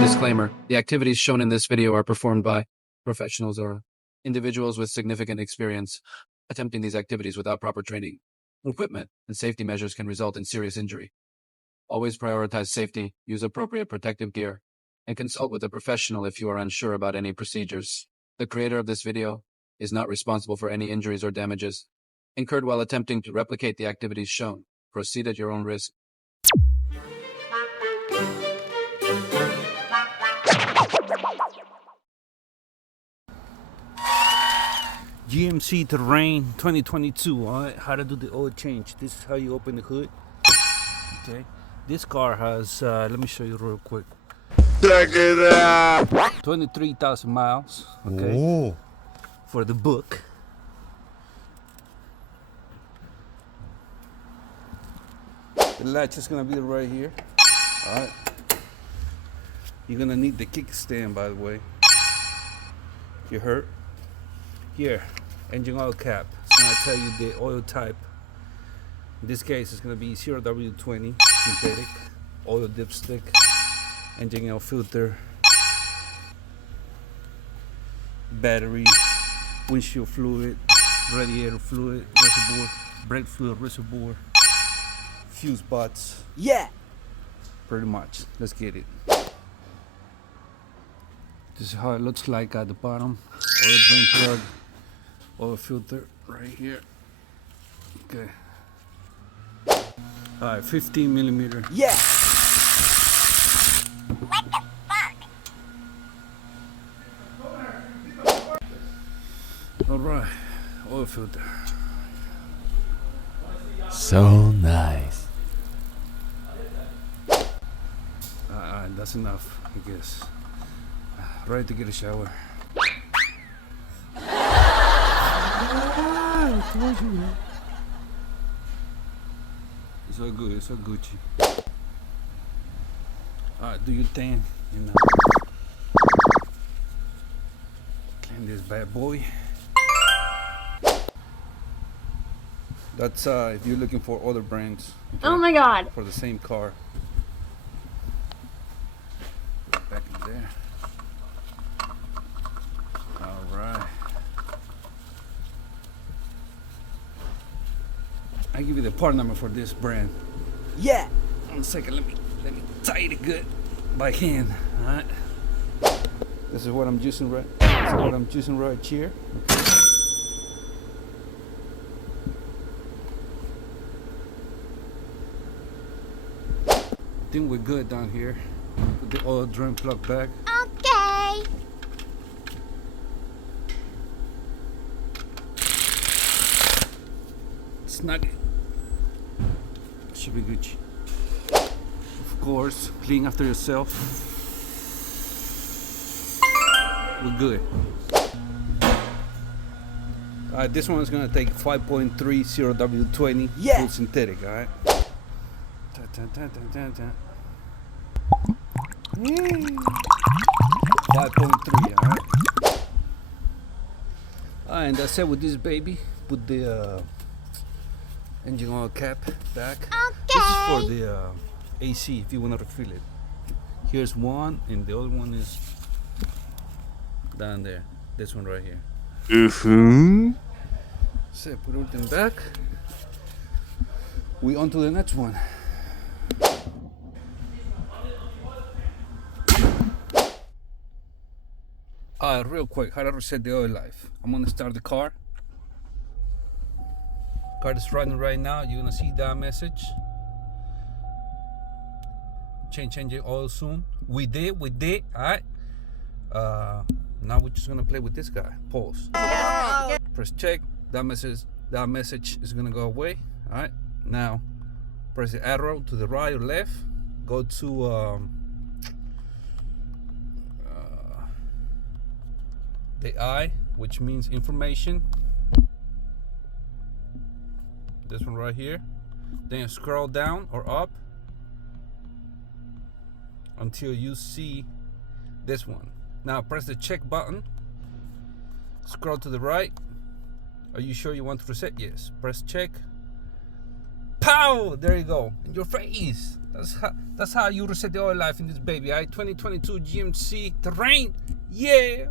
Disclaimer: the activities shown in this video are performed by professionals or individuals with significant experience. Attempting these activities without proper training, equipment, and safety measures can result in serious injury. Always prioritize safety, use appropriate protective gear, and consult with a professional if you are unsure about any procedures. The creator of this video is not responsible for any injuries or damages incurred while attempting to replicate the activities shown. Proceed at your own risk. GMC Terrain 2022. All right, how to do the oil change. This is how you open the hood. Okay, this car has let me show you real quick. Check it out. 23,000 miles. Okay. Ooh. For the book. The latch is gonna be right here. All right. You're gonna need the kickstand, by the way. You hurt? Here, engine oil cap. It's gonna tell you the oil type. In this case, it's gonna be 0W20 synthetic, oil dipstick, engine oil filter, battery, windshield fluid, radiator fluid, reservoir, brake fluid reservoir, fuse box. Yeah! Pretty much. Let's get it. This is how it looks like at the bottom. Oil drain plug, oil filter right here. Okay. Alright, 15 millimeter. Yeah! What the fuck? Alright, oil filter. So nice. Alright, that's enough, I guess. Ready to get a shower. It's all good, it's all Gucci. Alright, do your thing, you know. Clean this bad boy. That's if you're looking for other brands. Okay, oh my god. For the same car. Back in there. Alright. I give you the part number for this brand. Yeah. 1 second, let me tie it good by hand. Alright. This is what I'm using right. This is what I'm using right here. Okay. I think we're good down here. Put the oil drain plug back. Okay. Snug it. Should be Gucci. Of course, clean after yourself. We're good. Alright, this one is gonna take 5.30 W20 full synthetic, alright? 5.3, alright? Alright, and that's it with this baby. Put the engine oil cap back. Okay. This is for the AC if you want to refill it. Here's one, and the other one is down there. This one right here. So put everything back. We on to the next one. Real quick, how to reset the oil life. I'm gonna start the car. Car is running right now. You're gonna see that message. Change engine oil soon. We did. Alright. Now we're just gonna play with this guy. Pause. Press check. That message is gonna go away. Alright. Now press the arrow to the right or left. Go to the I, which means information. This one right here. Then scroll down or up until you see this one. Now press the check button. Scroll to the right. Are you sure you want to reset? Yes. Press check. Pow! There you go. In your face. That's how you reset the oil life in this baby. 2022 GMC Terrain. Yeah.